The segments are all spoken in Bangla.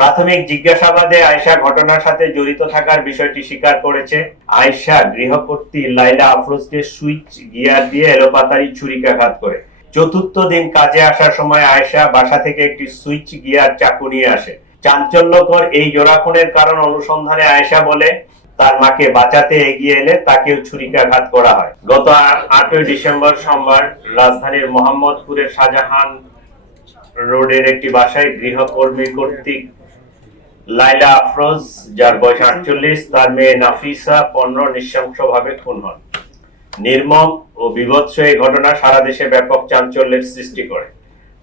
প্রাথমিক জিজ্ঞাসাবাদে আয়েশা ঘটনার সাথে জড়িত থাকার বিষয়টি স্বীকার করেছে। আয়েশা গৃহকর্ত্রী লাইলা আফরোজকে সুইচ গিয়ার দিয়ে এলোপাতাড়ি ছুরিকাঘাত করে। চতুর্থ দিন কাজে আসার সময় আয়েশা বাসা থেকে একটি সুইচ গিয়ার চাকু নিয়ে আসে। চাঞ্চল্যকর এই জোড়া খুনের কারণ অনুসন্ধানে আয়েশা বলে, তার মাকে বাঁচাতে এগিয়ে এলে তাকেও ছুরিকাঘাত করা হয়। গত 8ই ডিসেম্বর সোমবার রাজধানীর মোহাম্মদপুরের শাহজাহান রোডের একটি বাসায় গৃহকর্মী কর্তৃক লাইলা আফরোজ, যার বয়স 48, তার মেয়ে নাফিসা 15 নৃশংসভাবে খুন হন। নির্মম ও বীভৎস এই ঘটনা সারা দেশে ব্যাপক চাঞ্চল্যের সৃষ্টি করে।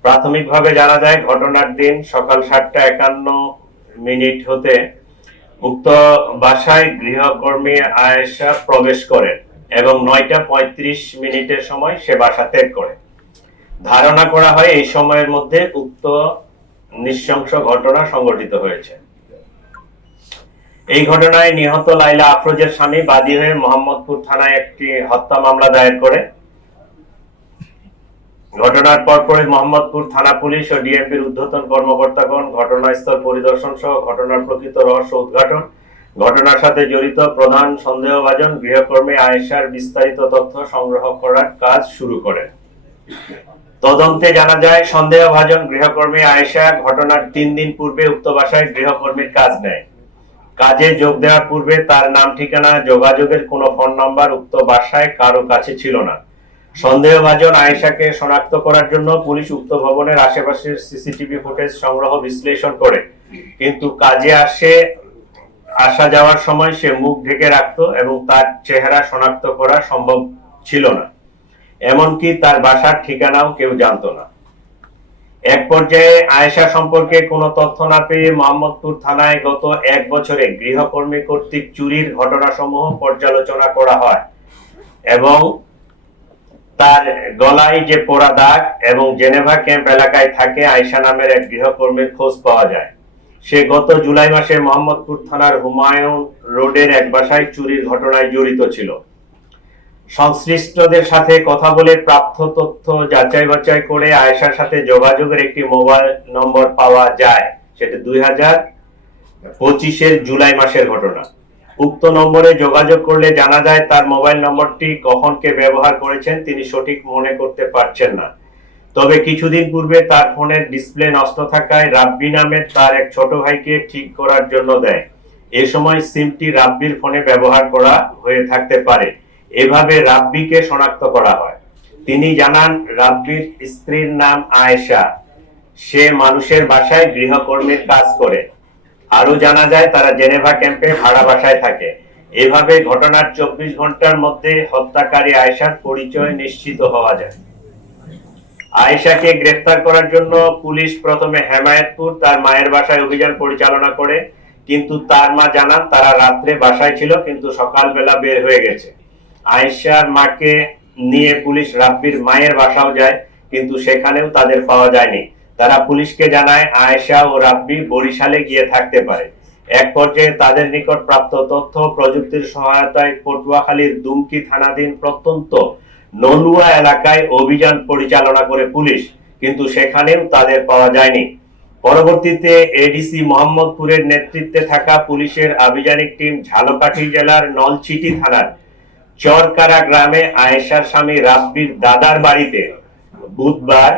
প্রাথমিকভাবে জানা যায়, ঘটনার দিন সকাল 7:51 হতে উক্ত বাসায় গৃহকর্মী আয়েশা প্রবেশ করেন এবং 9:35 সময় সে বাসা ত্যাগ করে। ধারণা করা হয় এই সময়ের মধ্যে উক্ত নৃশংস ঘটনা সংঘটিত হয়েছে। এই ঘটনায় নিহত লাইলা আফরোজের স্বামী বাদী হয়ে মোহাম্মদপুর থানায় একটি হত্যা মামলা দায়ের করে। ঘটনার পরপরই মোহাম্মদপুর থানা পুলিশ ও ডিএমপির ঊর্ধ্বতন কর্মকর্তাগণ ঘটনাস্থল পরিদর্শন সহ ঘটনার প্রকৃত রহস্য উদ্ঘাটন, ঘটনার সাথে জড়িত প্রধান সন্দেহভাজন গৃহকর্মী আয়েশার বিস্তারিত তথ্য সংগ্রহ করার কাজ শুরু করেন। তদন্তে জানা যায়, সন্দেহভাজন গৃহকর্মী আয়েশা ঘটনার 3 দিন পূর্বে উক্ত বাসায় গৃহকর্মীর কাজ নেয়। কাজে যোগ দেওয়ার পূর্বে তার নাম, ঠিকানা, যোগাযোগের কোনো ফোন নাম্বার উক্ত বাসায় কারো কাছে ছিল না। সন্দেহভাজন আয়েশাকে শনাক্ত করার জন্য পুলিশ উক্ত ভবনের আশেপাশের সিসিটিভি ফুটেজ সংগ্রহ বিশ্লেষণ করে, কিন্তু কাজে আসা যাওয়ার সময় সে মুখ ঢেকে রাখত এবং তার চেহারা শনাক্ত করা সম্ভব ছিল না। এমনকি তার বাসার ঠিকানাও কেউ জানতো না। এক পর্যায়ে আয়েশা সম্পর্কে কোনো তথ্য না পেয়ে মোহাম্মদপুর থানায় গত 1 বছরে গৃহকর্মী কর্তৃক চুরির ঘটনাসমূহ পর্যালোচনা করা হয় এবং তার গলায় যে পোড়া দাগ এবং জেনেভা ক্যাম্প এলাকায় থাকে আয়েশা নামের এক গৃহকর্মীর খোঁজ পাওয়া যায়। সে গত জুলাই মাসে মোহাম্মদপুর থানার হুমায়ুন রোডের এক বাসায় চুরির ঘটনায় জড়িত ছিল। সংশ্লিষ্টদের সাথে কথা বলে প্রাপ্ত তথ্য যাচাই বাছাই করে আয়েশার সাথে যোগাযোগের একটি মোবাইল নম্বর পাওয়া যায়। সেটা 2025-এর জুলাই মাসের ঘটনা। উক্ত নম্বরে যোগাযোগ করলে জানা যায়, তার মোবাইল নম্বরটি কখন কে ব্যবহার করেছেন তিনি সঠিক মনে করতে পারছেন না। তবে কিছুদিন পূর্বে তার ফোনের ডিসপ্লে নষ্ট থাকায় রাব্বি নামের তার এক ছোট ভাইকে ঠিক করার জন্য দেয়। এ সময় সিমটি রাব্বির ফোনে ব্যবহার করা হয়ে থাকতে পারে। এভাবে রাব্বিকে শনাক্ত করা হয়। তিনি জানান, রাব্বির স্ত্রীর নাম আয়েশা, সে মানুষের বাসায় গৃহকর্মীর কাজ করে। আরো জানা যায়, তারা জেনেভা ক্যাম্পে ভাড়া বাসায় থাকে। এভাবে ঘটনার 24 ঘন্টার মধ্যে হত্যাকারী আয়েশার পরিচয় নিশ্চিত হওয়া যায়। আয়েশাকে গ্রেফতার করার জন্য পুলিশ প্রথমে হেমায়েতপুর তার মায়ের বাসায় অভিযান পরিচালনা করে, কিন্তু তার মা জানান তারা রাত্রে বাসায় ছিল কিন্তু সকালবেলা বের হয়ে গেছে। আয়েশার মাকে নিয়ে পুলিশ রাব্বির মায়ের বাসাও যায়, কিন্তু সেখানেও তাদের পাওয়া যায়নি। তারা পুলিশকে জানায় আয়েশা ও রাব্বি বরিশালে গিয়ে থাকতে পারে। এক পর্যায়ে তাদের নিকট প্রাপ্ত তথ্য প্রযুক্তির সহায়তায় পটুয়াখালীর দুমকি থানাধীন প্রত্যন্ত নলুয়া এলাকায় অভিযান পরিচালনা করে পুলিশ, কিন্তু সেখানেও তাদের পাওয়া যায়নি। পরবর্তীতে এডিসি মোহাম্মদপুরের নেতৃত্বে থাকা পুলিশের আভিযানিক টিম ঝালকাঠি জেলার নলছিটি থানার চরকারা গ্রামে আয়েশার স্বামী রাব্বির দাদার বাড়িতে বুধবার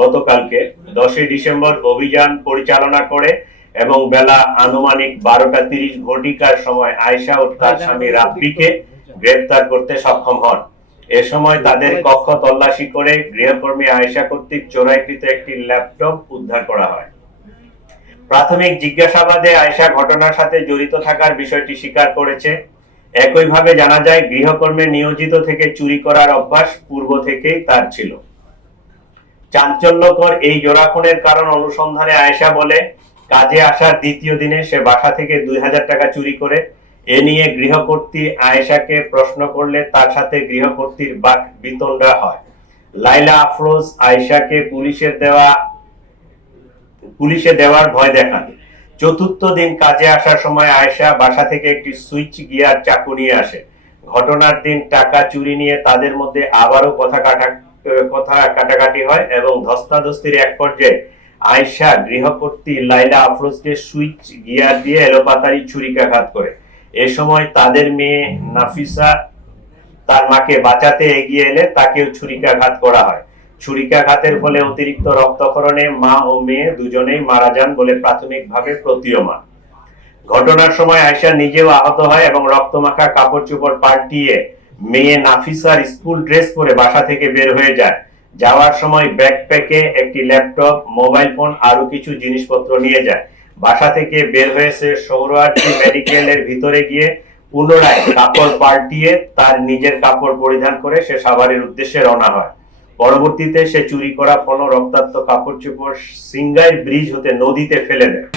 গতকালকে 10 ডিসেম্বর অভিযান পরিচালনা করে এবং বেলা আনুমানিক 12:30 সময় আয়েশা ও তার স্বামী রাব্বিকে গ্রেফতার করতে সক্ষম হন। এ সময় তাদের কক্ষ তল্লাশি করে গৃহকর্মী আয়েশা কর্তৃক চোরাইকৃত একটি ল্যাপটপ উদ্ধার করা হয়। প্রাথমিক জিজ্ঞাসাবাদে আয়েশা ঘটনার সাথে জড়িত থাকার বিষয়টি স্বীকার করেছে। একইভাবে জানা যায়, গৃহকর্মী নিয়োজিত থেকে চুরি করার অভ্যাস পূর্ব থেকেই তার ছিল। চাঞ্চল্যকর এই জোড়া খুনের কারণ অনুসন্ধানে আয়েশা বলে, কাজে আসার দ্বিতীয় দিনে সে বাসা থেকে 2000 টাকা চুরি করে। এ নিয়ে গৃহকর্ত্রী আয়েশাকে প্রশ্ন করলে তার সাথে গৃহকর্ত্রীর বাক বিতণ্ডা হয়। লাইলা আফরোজ আয়েশাকে পুলিশে দেওয়ার ভয় দেখান। চতুর্থ দিন কাজে আসার সময় আয়েশা বাসা থেকে একটি সুইচ গিয়ার চাকু নিয়ে আসে। ঘটনার দিন টাকা চুরি নিয়ে তাদের মধ্যে আবারও কথা কাটাকাটি হয় এবং ধস্তাধস্তির এক পর্যায়ে আয়েশা গৃহকর্ত্রী লাইলা আফরোজকে সুইচ গিয়ার দিয়ে এলোপাতাড়ি ছুরিকাঘাত করে। এ সময় তাদের মেয়ে নাফিসা তার মাকে বাঁচাতে এগিয়ে এলে তাকেও ছুরিকাঘাত করা হয়। ছুরিকাঘাতের ফলে অতিরিক্ত রক্তক্ষরণে মা ও মেয়ে দুজনেই মারা যান বলে প্রাথমিকভাবে প্রতীয়মান। ঘটনার সময় আয়েশা নিজেও আহত হয় এবং রক্তমাখা কাপড় চোপড় পাল্টিয়ে মেয়ে নাফিসার স্কুল ড্রেস পরে বাসা থেকে বের হয়ে যায়। যাওয়ার সময় ব্যাকপ্যাকে একটি ল্যাপটপ, মোবাইল ফোন আরো কিছু জিনিসপত্র নিয়ে যায়। বাসা থেকে বের হয়েছে সোহরাওয়ার্দী মেডিকেলের ভিতরে গিয়ে পুনরায় কাপড় পাল্টিয়ে তার নিজের কাপড় পরিধান করে সে সাভারের উদ্দেশ্যে রওনা হয়। পরবর্তীতে সে চুরি করা ফোন ও রক্তাক্ত কাপড় চোপড় সিংগাইর ব্রিজ হতে নদীতে ফেলে দেয়।